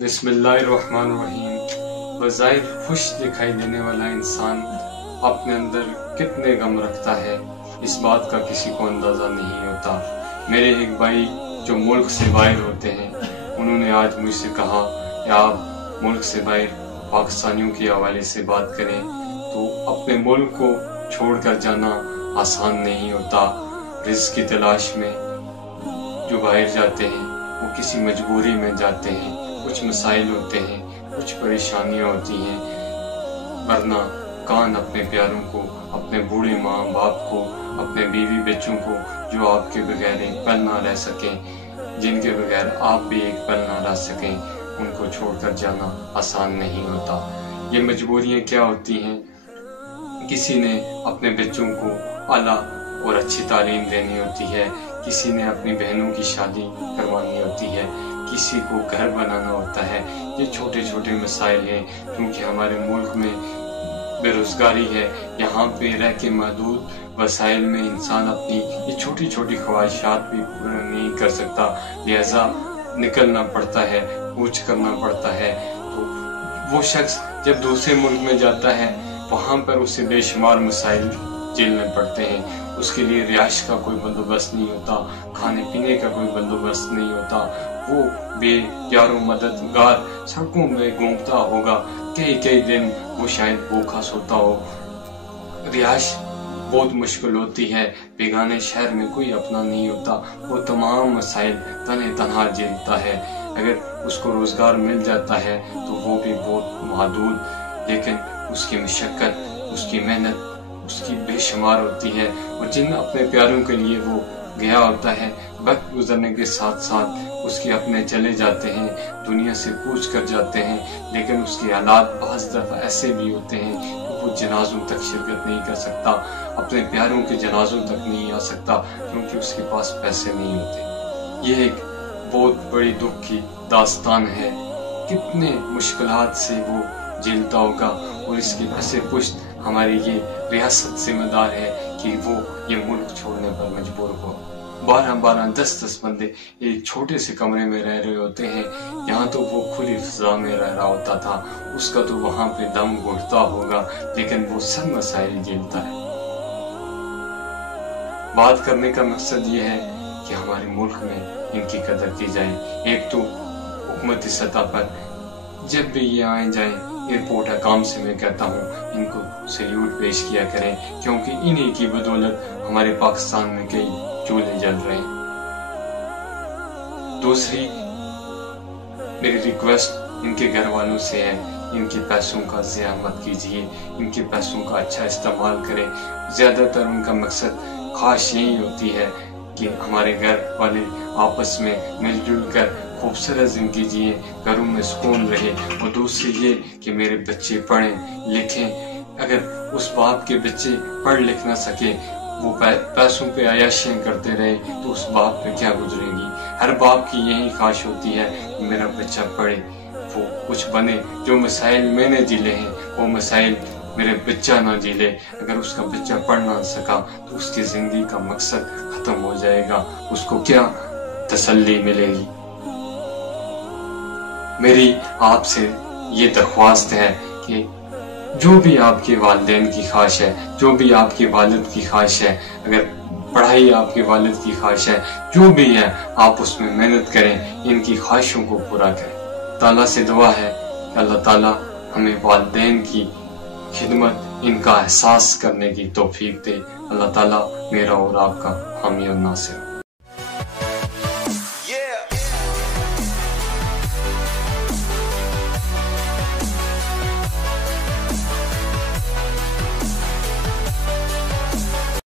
بسم اللہ الرحمن الرحیم۔ بظاہر خوش دکھائی دینے والا انسان اپنے اندر کتنے غم رکھتا ہے اس بات کا کسی کو اندازہ نہیں ہوتا۔ میرے ایک بھائی جو ملک سے باہر ہوتے ہیں انہوں نے آج مجھ سے کہا کہ آپ ملک سے باہر پاکستانیوں کے حوالے سے بات کریں تو اپنے ملک کو چھوڑ کر جانا آسان نہیں ہوتا۔ رزق کی تلاش میں جو باہر جاتے ہیں وہ کسی مجبوری میں جاتے ہیں، کچھ مسائل ہوتے ہیں، کچھ پریشانیاں ہوتی ہیں، ورنہ کون اپنے پیاروں کو، اپنے بوڑھے ماں باپ کو، اپنے بیوی بچوں کو جو آپ کے بغیر ایک پل نہ رہ سکیں، جن کے بغیر آپ بھی ایک پل نہ رہ سکیں، ان کو چھوڑ کر جانا آسان نہیں ہوتا۔ یہ مجبوریاں کیا ہوتی ہیں؟ کسی نے اپنے بچوں کو اعلیٰ اور اچھی تعلیم دینی ہوتی ہے، کسی نے اپنی بہنوں کی شادی کروانی ہوتی ہے، کسی کو گھر بنانا ہوتا ہے۔ یہ چھوٹے چھوٹے مسائل ہیں کیونکہ ہمارے ملک میں بے روزگاری ہے، یہاں پہ رہ کے محدود وسائل میں انسان اپنی یہ چھوٹی چھوٹی خواہشات بھی پورا نہیں کر سکتا، لہذا نکلنا پڑتا ہے، کوچ کرنا پڑتا ہے۔ تو وہ شخص جب دوسرے ملک میں جاتا ہے وہاں پر اسے بے شمار مسائل جھیلنے پڑتے ہیں، اس کے لیے رہائش کا کوئی بندوبست نہیں ہوتا، کھانے پینے کا کوئی بندوبست نہیں ہوتا، وہ بے یار و مددگار سڑکوں میں گھومتا ہوگا، کئی دن وہ شاید بھوکا سوتا ہو، رہائش بہت مشکل ہوتی ہے، بیگانے شہر میں کوئی اپنا نہیں ہوتا، وہ تمام مسائل تنہا جھیلتا ہے۔ اگر اس کو روزگار مل جاتا ہے تو وہ بھی بہت محدود، لیکن اس کی مشقت، اس کی محنت اس کی بے شمار ہوتی ہے، اور جن اپنے پیاروں کے لیے وہ گیا ہوتا ہے وقت گزرنے کے ساتھ ساتھ اس کے اپنے چلے جاتے ہیں، دنیا سے کوچ کر جاتے ہیں، لیکن اس کے حالات بعض دفعہ ایسے بھی ہوتے ہیں کہ وہ جنازوں تک شرکت نہیں کر سکتا، اپنے پیاروں کے جنازوں تک نہیں آ سکتا کیونکہ اس کے پاس پیسے نہیں ہوتے۔ یہ ایک بہت بڑی دکھ کی داستان ہے، کتنے مشکلات سے وہ جھیلتا ہوگا، اور اس کے پس پشت ہماری یہ ریاست ذمہ دار ہے کہ وہ یہ ملک چھوڑنے پر مجبور ہو۔ 12 10 بندے ایک چھوٹے سے کمرے میں رہ رہے ہوتے ہیں، یہاں تو وہ کھلی فضا میں رہ رہا ہوتا تھا، اس کا تو وہاں پہ دم گھٹتا ہوگا، لیکن وہ سب مسائل جھیلتا ہے۔ بات کرنے کا مقصد یہ ہے کہ ہمارے ملک میں ان کی قدر کی جائے۔ ایک تو حکومتی سطح پر جب بھی یہ آئیں جائیں، ایئرپورٹ حکام سے میں کہتا ہوں ان کو سیلیوٹ پیش کیا کریں، کیونکہ انہی کی بدولت ہمارے پاکستان میں کئی چولہے جل رہے ہیں۔ دوسری میری ریکویسٹ ان کے گھر والوں سے ہے، ان کے پیسوں کا ضیاع مت کیجیے، ان کے پیسوں کا اچھا استعمال کریں۔ زیادہ تر ان کا مقصد خواہش یہی ہوتی ہے کہ ہمارے گھر والے آپس میں مل جل کر خوبصورت زندگی جئیں، گھروں میں سکون رہے، اور دوسری یہ کہ میرے بچے پڑھیں لکھیں۔ اگر اس باپ کے بچے پڑھ لکھ نہ سکے، وہ پیسوں پہ عیاشیاں کرتے رہے تو اس باپ پہ کیا گزرے گی؟ ہر باپ کی یہی خواہش ہوتی ہے کہ میرا بچہ پڑھے، وہ کچھ بنے، جو مسائل میں نے جھیلے ہیں وہ مسائل میرے بچہ نہ جھیلے۔ اگر اس کا بچہ پڑھ نہ سکا تو اس کی زندگی کا مقصد ختم ہو جائے گا، اس کو کیا تسلی ملے گی؟ میری آپ سے یہ درخواست ہے کہ جو بھی آپ کے والدین کی خواہش ہے، جو بھی آپ کے والد کی خواہش ہے، اگر پڑھائی آپ کے والد کی خواہش ہے، جو بھی ہے آپ اس میں محنت کریں، ان کی خواہشوں کو پورا کریں۔ تعالیٰ سے دعا ہے کہ اللہ تعالیٰ ہمیں والدین کی خدمت، ان کا احساس کرنے کی توفیق دے۔ اللہ تعالیٰ میرا اور آپ کا حامی اور ناصر۔